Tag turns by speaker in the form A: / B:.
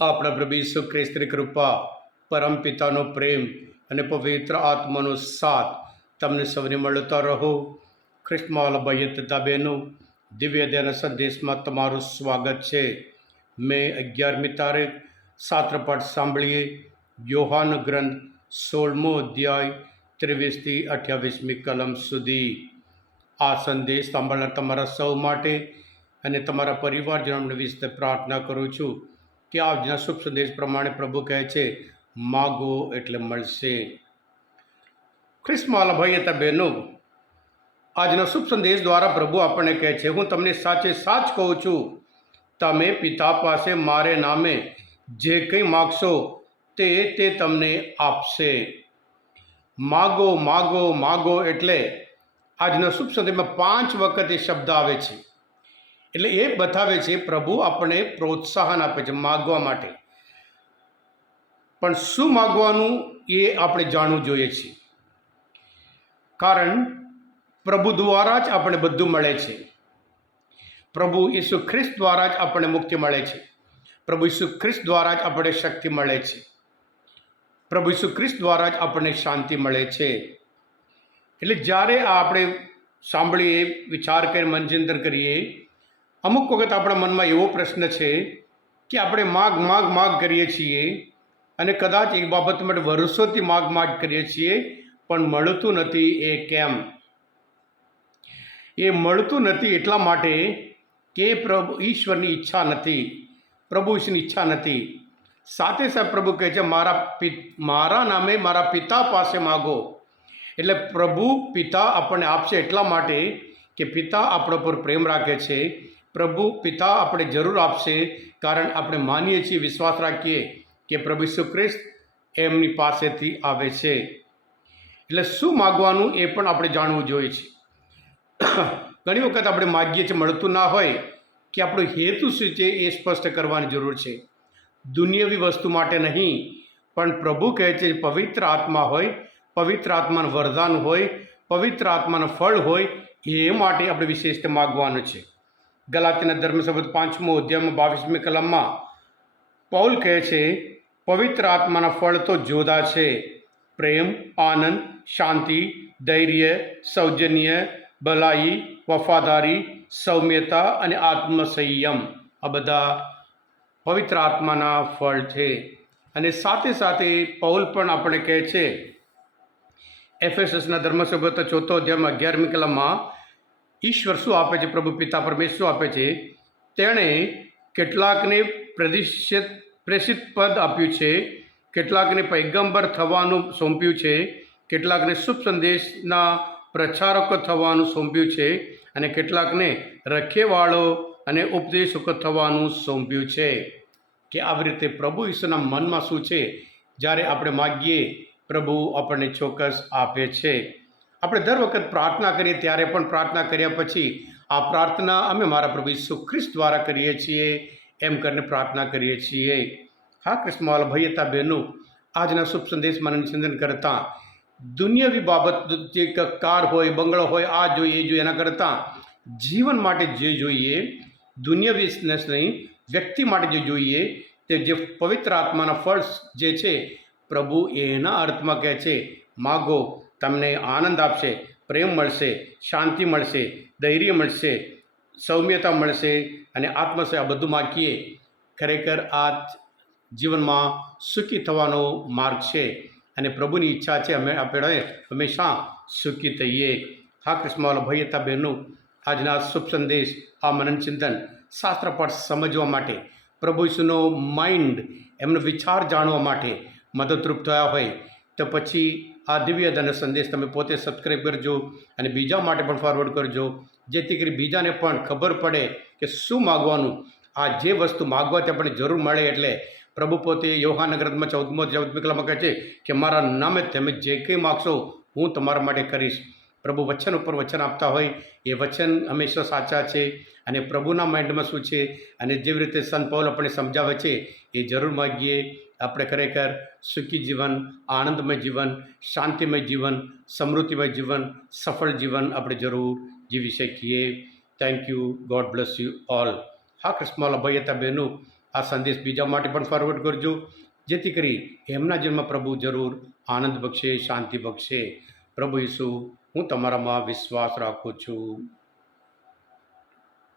A: આપણા પ્રભુ ઈસુ ખ્રિસ્તની કૃપા, પરમ પિતાનો પ્રેમ અને પવિત્ર આત્માનો સાથ તમને સૌને મળતા રહો. ખ્રિસ્તમાલ ભાઈ તથા બહેનો દિવ્ય ધ્યાન સંદેશમાં તમારું સ્વાગત છે. મે અગિયારમી તારીખ, સાત્રપાઠ સાંભળીએ. યોહાન ગ્રંથ સોળમો અધ્યાય, ત્રેવીસથી અઠ્યાવીસમી કલમ સુધી. આ સંદેશ સાંભળનાર તમારા સૌ માટે અને તમારા પરિવારજનો વિશે પ્રાર્થના કરું છું. કે આજના શુભ સંદેશ પ્રમાણે પ્રભુ કહે છે, માગો એટલે મળશે. ખ્રિસ્તમાલ ભાઈ હતા બહેનો, આજના શુભ સંદેશ દ્વારા પ્રભુ આપણને કહે છે, હું તમને સાચે સાચ કહું છું, તમે પિતા પાસે મારે નામે જે કંઈ માગશો તે તે તમને આપશે. માગો માગો માગો એટલે આજના શુભ સંદેશમાં પાંચ વખત એ શબ્દ આવે છે. એટલે એ બતાવે છે, પ્રભુ આપણને પ્રોત્સાહન આપે છે માગવા માટે. પણ શું માગવાનું એ આપણે જાણવું જોઈએ છે કારણ, પ્રભુ દ્વારા જ આપણે બધું મળે છે. પ્રભુ ઈસુ ખ્રિસ્ત દ્વારા જ આપણને મુક્તિ મળે છે. પ્રભુ ઈસુ ખ્રિસ્ત દ્વારા જ આપણને શક્તિ મળે છે. પ્રભુ ઈસુ ખ્રિસ્ત દ્વારા જ આપણને શાંતિ મળે છે. એટલે જ્યારે આ આપણે સાંભળીએ, વિચાર કરી મનચિંતન કરીએ અમુક વખત આપણા મનમાં એવો પ્રશ્ન છે કે આપણે માગ માગ માગ કરીએ છીએ અને કદાચ એ બાબત માટે વર્ષોથી માગ માગ કરીએ છીએ, પણ મળતું નથી એ કેમ? એ મળતું નથી એટલા માટે કે પ્રભુ ઈશ્વરની ઈચ્છા નથી, પ્રભુ ઈશ્વરની ઈચ્છા નથી. સાથે સાથે પ્રભુ કહે છે, મારા મારા નામે મારા પિતા પાસે માગો. એટલે પ્રભુ પિતા આપણને આપશે એટલા માટે કે પિતા આપણા પર પ્રેમ રાખે છે પ્રભુ પિતા આપણે જરૂર આપશે, કારણ આપણે માનીએ છીએ, વિશ્વાસ રાખીએ કે પ્રભુ ઈસુ એમની પાસેથી આવે છે. એટલે શું માગવાનું એ પણ આપણે જાણવું જોઈએ છે. ઘણી વખત આપણે માગીએ છીએ, મળતું ના હોય, કે આપણો હેતુ શું છે એ સ્પષ્ટ કરવાની જરૂર છે. દુનિયાવી વસ્તુ માટે નહીં, પણ પ્રભુ કહે છે, પવિત્ર આત્મા હોય, પવિત્ર આત્માનું વરદાન હોય, પવિત્ર આત્માનું ફળ હોય, એ માટે આપણે વિશેષ માગવાનું છે. ગલાતીના ધર્મસભદ પાંચમો અધ્યાયમાં બાવીસમી કલમમાં પૌલ કહે છે, પવિત્ર આત્માના ફળ તો જોદા છે. પ્રેમ, આનંદ, શાંતિ, ધૈર્ય, સૌજન્ય, ભલાઈ, વફાદારી, સૌમ્યતા અને આત્મસંયમ. આ બધા પવિત્ર આત્માના ફળ છે. અને સાથે સાથે પૌલ પણ આપણે કહે છે એફએસએસના ધર્મસભ્ય ચોથો અધ્યાયમાં અગિયારમી કલમમાં ઈશ્વર શું આપે છે? પ્રભુ પિતા પરમેશ્વર આપે છે? તેણે કેટલાકને પ્રતિષ્ઠિત પ્રેષિત પદ આપ્યું છે. કેટલાકને પૈગંબર થવાનું સોંપ્યું છે. કેટલાકને શુભ સંદેશના પ્રચારકો થવાનું સોંપ્યું છે અને કેટલાકને રખેવાળો અને ઉપદેશકો થવાનું સોંપ્યું છે. કે આવી રીતે પ્રભુ ઈશ્વરના મનમાં શું છે? જ્યારે આપણે માગીએ, પ્રભુ આપણને ચોક્કસ આપે છે. આપણે દર વખત પ્રાર્થના કરીએ, ત્યારે પણ પ્રાર્થના કર્યા પછી આ પ્રાર્થના અમે મારા પ્રભુ ઈસુ ખ્રિસ્ત દ્વારા કરીએ છીએ, એમ કરીને પ્રાર્થના કરીએ છીએ. હા કૃષ્ણવાલ ભાઈ હતા બહેનો, આજના શુભ સંદેશમાં અનુસંધાન કરતાં, દુનિયાવી બાબત જે કાર હોય, બંગલો હોય, આ જોઈએ જોઈએ, એના કરતાં, જીવન માટે જે જોઈએ, દુનિયાવીનેસ નહીં, વ્યક્તિ માટે જે જોઈએ, તે જે પવિત્ર આત્માના ફળ જે છે, પ્રભુ એના અર્થમાં કહે છે, માગો તમને આનંદ આપશે, પ્રેમ મળશે, શાંતિ મળશે, ધૈર્ય મળશે, સૌમ્યતા મળશે અને આત્મસે આ બધું માગીએ. ખરેખર આ જીવનમાં સુખી થવાનો માર્ગ છે અને પ્રભુની ઈચ્છા છે અમે આપણે હંમેશા સુખી થઈએ. હા, કૃષ્ણવાલા ભાઈ હતા બહેનો, આજના શુભ સંદેશ, આ મનન ચિંતન શાસ્ત્રપાઠ સમજવા માટે, પ્રભુ ઈશુનો માઇન્ડ એમનો વિચાર જાણવા માટે મદદરૂપ થયા હોય. તો પછી આ દિવ્ય ધન સંદેશ તમે પોતે સબસ્ક્રાઈબ કરજો અને બીજા માટે પણ ફોરવર્ડ કરજો, જેથી કરી બીજાને પણ ખબર પડે કે શું માગવાનું. આ જે વસ્તુ માગવાથી આપણને જરૂર મળે એટલે પ્રભુ પોતે યોહાનગ્રંથમાં ચૌદમો ચૌદમી કલામાં કહે છે કે મારા નામે તમે જે કંઈ માગશો હું તમારા માટે કરીશ. પ્રભુ વચન ઉપર વચન આપતા હોય, એ વચન હંમેશા સાચા છે અને પ્રભુના માઇન્ડમાં શું છે અને જેવી રીતે સંત પૌલ આપણને સમજાવે છે, એ જરૂર માગીએ. આપણે ખરેખર સુખી જીવન, આનંદમય જીવન, શાંતિમય જીવન, સમૃદ્ધિમય જીવન, સફળ જીવન આપણે જરૂર જીવી શકીએ. Thank you God bless you all હા કૃષ્ણવાલા ભાઈ હતા બહેનો, આ સંદેશ બીજા માટે પણ ફોરવર્ડ કરજો. જેથી કરી એમના જીવનમાં પ્રભુ જરૂર આનંદ બક્ષે, શાંતિ બક્ષે. પ્રભુ ઈસુ, હું તમારામાં વિશ્વાસ રાખું છું.